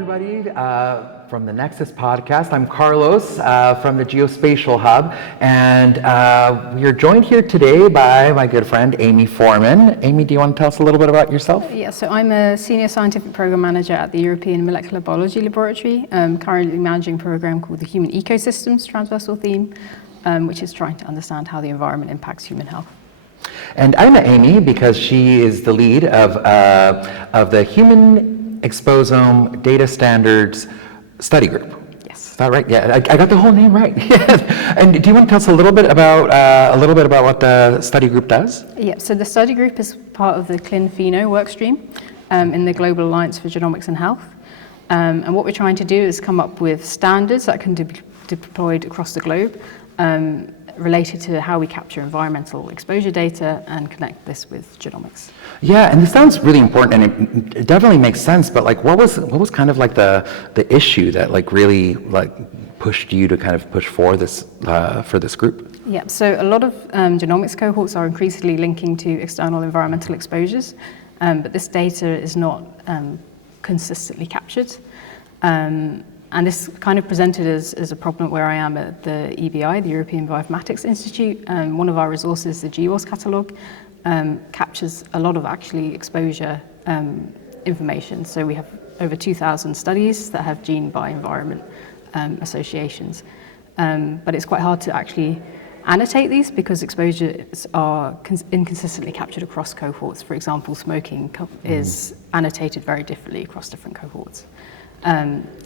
everybody, from the NEXUS Podcast. I'm Carlos from the Geospatial Hub, and we are joined here today by my good friend, Amy Foreman. Amy, do you want to tell us a little bit about yourself? Yeah, so I'm a Senior Scientific Program Manager at the European Molecular Biology Laboratory, currently managing a program called the Human Ecosystems Transversal Theme, which is trying to understand how the environment impacts human health. And I met Amy because she is the lead of the Human Exposome Data Standards Study Group. Yes. Is that right? Yeah, I got the whole name right. And do you want to tell us a little bit about what the study group does? Yeah, so the study group is part of the ClinPheno workstream in the Global Alliance for Genomics and Health. And what we're trying to do is come up with standards that can be deployed across the globe related to how we capture environmental exposure data and connect this with genomics. Yeah, and this sounds really important, and it definitely makes sense. But like, what was kind of like the issue that like really like pushed you to kind of push for this group? Yeah, so a lot of genomics cohorts are increasingly linking to external environmental exposures, but this data is not consistently captured. And this kind of presented as a problem where I am at the EBI, the European Bioinformatics Institute. One of our resources, the GWAS catalogue, captures a lot of actually exposure information. So we have over 2,000 studies that have gene by environment associations. But it's quite hard to actually annotate these because exposures are inconsistently captured across cohorts. For example, smoking is annotated very differently across different cohorts.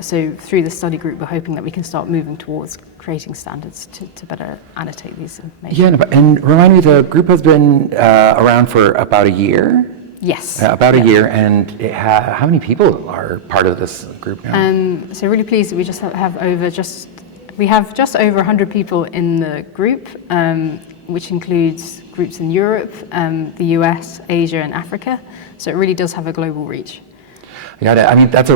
So through the study group, we're hoping that we can start moving towards creating standards to better annotate these information. Yeah, and remind me, the group has been around for about a year? Yes. About a year, and how many people are part of this group now? So really pleased that we have just over 100 people in the group, which includes groups in Europe, the US, Asia, and Africa. So it really does have a global reach. Yeah, I mean that's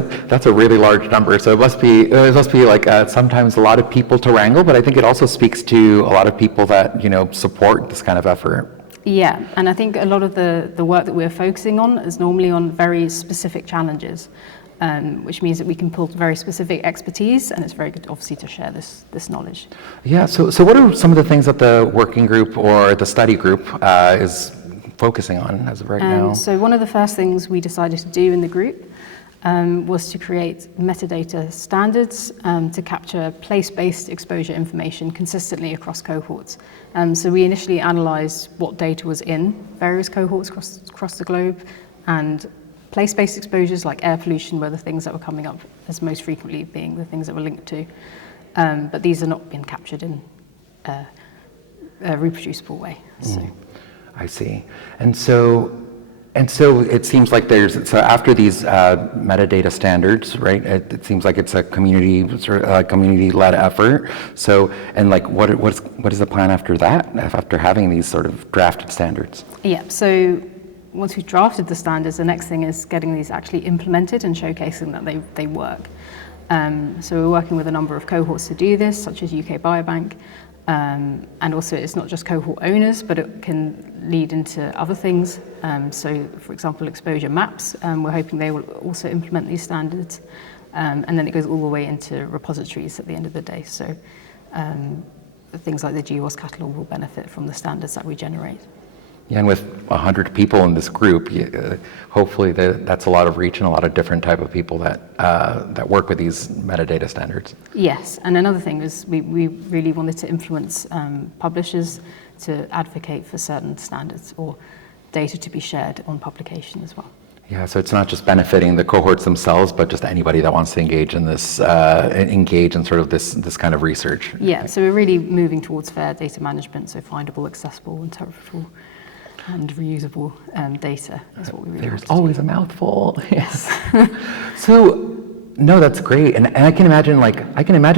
a really large number. So it must be like sometimes a lot of people to wrangle, but I think it also speaks to a lot of people that support this kind of effort. Yeah, and I think a lot of the work that we're focusing on is normally on very specific challenges, which means that we can pull very specific expertise, and it's very good, obviously, to share this knowledge. Yeah. So what are some of the things that the working group or the study group is focusing on as of right now? So one of the first things we decided to do in the group was to create metadata standards to capture place-based exposure information consistently across cohorts. So we initially analysed what data was in various cohorts across the globe, and place-based exposures like air pollution were the things that were coming up as most frequently being the things that were linked to. But these are not being captured in a reproducible way. So. I see. And so it seems like so after these metadata standards, right? It seems like it's a community-led effort. So, and like, what is the plan after that? After having these sort of drafted standards? Yeah. So once we've drafted the standards, the next thing is getting these actually implemented and showcasing that they work. So we're working with a number of cohorts to do this, such as UK Biobank. And also it's not just cohort owners, but it can lead into other things. So for example, exposure maps, we're hoping they will also implement these standards. And then it goes all the way into repositories at the end of the day. So things like the GWAS catalog will benefit from the standards that we generate. Yeah, and with 100 people in this group, hopefully that's a lot of reach and a lot of different type of people that work with these metadata standards. Yes, and another thing is we really wanted to influence publishers to advocate for certain standards or data to be shared on publication as well. Yeah, so it's not just benefiting the cohorts themselves, but just anybody that wants to engage in this, engage in sort of this kind of research. Yeah, so we're really moving towards fair data management, so findable, accessible, interpretable, and reusable data is what we really want to do. There's always a mouthful. Yes. So, no, that's great, and I can imagine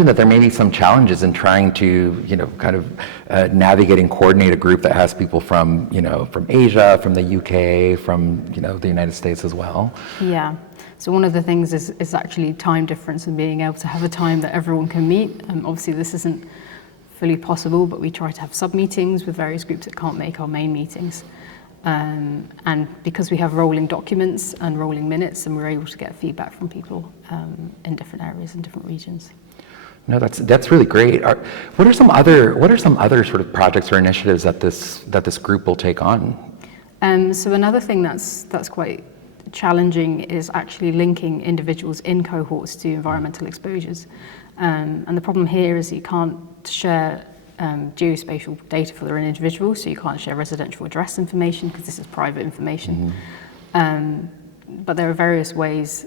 that there may be some challenges in trying to kind of navigate and coordinate a group that has people from from Asia, from the UK, from the United States as well. Yeah. So one of the things is actually time difference and being able to have a time that everyone can meet. Obviously, this isn't fully possible, but we try to have sub-meetings with various groups that can't make our main meetings. And because we have rolling documents and rolling minutes, and we're able to get feedback from people in different areas and different regions. No, that's really great. What are some other sort of projects or initiatives that this group will take on? So another thing that's quite challenging is actually linking individuals in cohorts to environmental exposures. And the problem here is you can't share geospatial data for an individual, so you can't share residential address information because this is private information. But there are various ways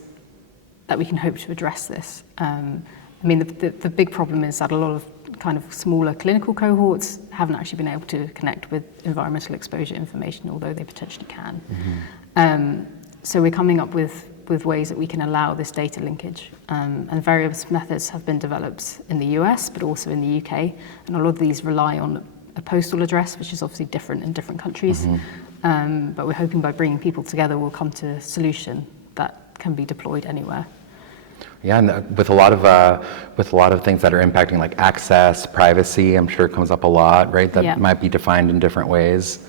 that we can hope to address this. I mean, the big problem is that a lot of kind of smaller clinical cohorts haven't actually been able to connect with environmental exposure information, although they potentially can. So we're coming up with ways that we can allow this data linkage. And various methods have been developed in the US, but also in the UK. And a lot of these rely on a postal address, which is obviously different in different countries. But we're hoping by bringing people together, we'll come to a solution that can be deployed anywhere. Yeah, and with a lot of things that are impacting like access, privacy, I'm sure it comes up a lot, right? That might be defined in different ways.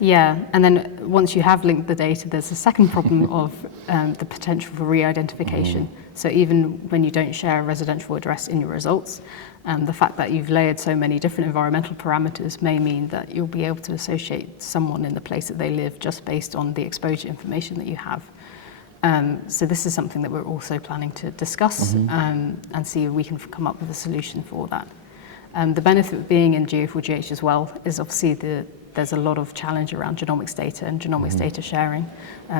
Yeah, and then once you have linked the data, there's a second problem of the potential for re-identification. So even when you don't share a residential address in your results, the fact that you've layered so many different environmental parameters may mean that you'll be able to associate someone in the place that they live just based on the exposure information that you have. So this is something that we're also planning to discuss and see if we can come up with a solution for that. The benefit of being in GA4GH as well is obviously there's a lot of challenge around genomics data and genomics data sharing.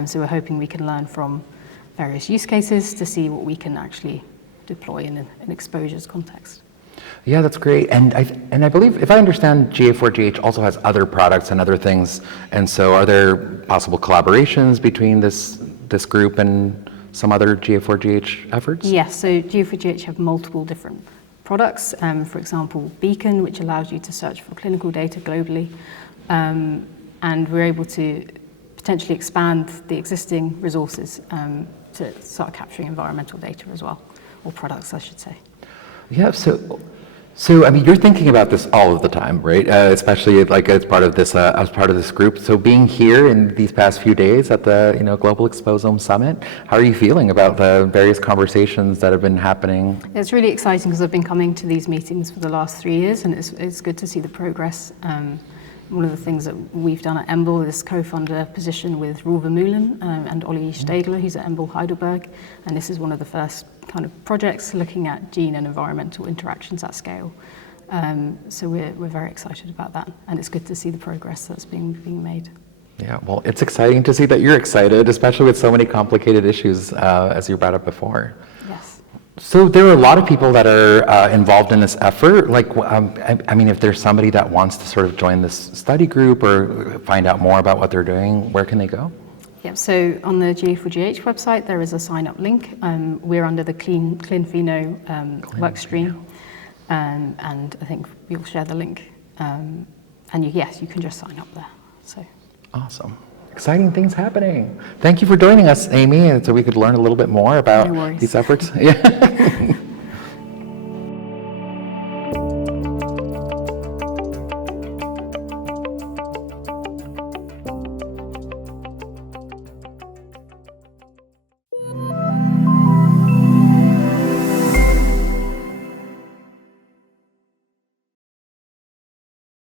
So we're hoping we can learn from various use cases to see what we can actually deploy in an exposures context. Yeah, that's great. And I believe, if I understand, GA4GH also has other products and other things. And so are there possible collaborations between this group and some other GA4GH efforts? Yes, so GA4GH have multiple different products. For example, Beacon, which allows you to search for clinical data globally. And we're able to potentially expand the existing resources to start capturing environmental data as well, or products, I should say. Yeah, so I mean, you're thinking about this all of the time, right? Especially like as part of this group. So being here in these past few days at the Global Exposome Summit, how are you feeling about the various conversations that have been happening? It's really exciting because I've been coming to these meetings for the last 3 years, and it's good to see the progress. One of the things that we've done at EMBL is co-founder position with Roel Vermeulen and Ollie Stegler, who's at EMBL Heidelberg, and this is one of the first kind of projects looking at gene and environmental interactions at scale. So we're very excited about that, and it's good to see the progress that's being made. Yeah, well, it's exciting to see that you're excited, especially with so many complicated issues, as you brought up before. Yes. So there are a lot of people that are involved in this effort. Like, I mean, if there's somebody that wants to sort of join this study group or find out more about what they're doing, where can they go? Yeah, so on the GA4GH website, there is a sign-up link. We're under the CleanPheno work stream, and I think we'll share the link. And yes, you can just sign up there. So awesome. Exciting things happening. Thank you for joining us, Amy, and so we could learn a little bit more about these efforts. Yeah.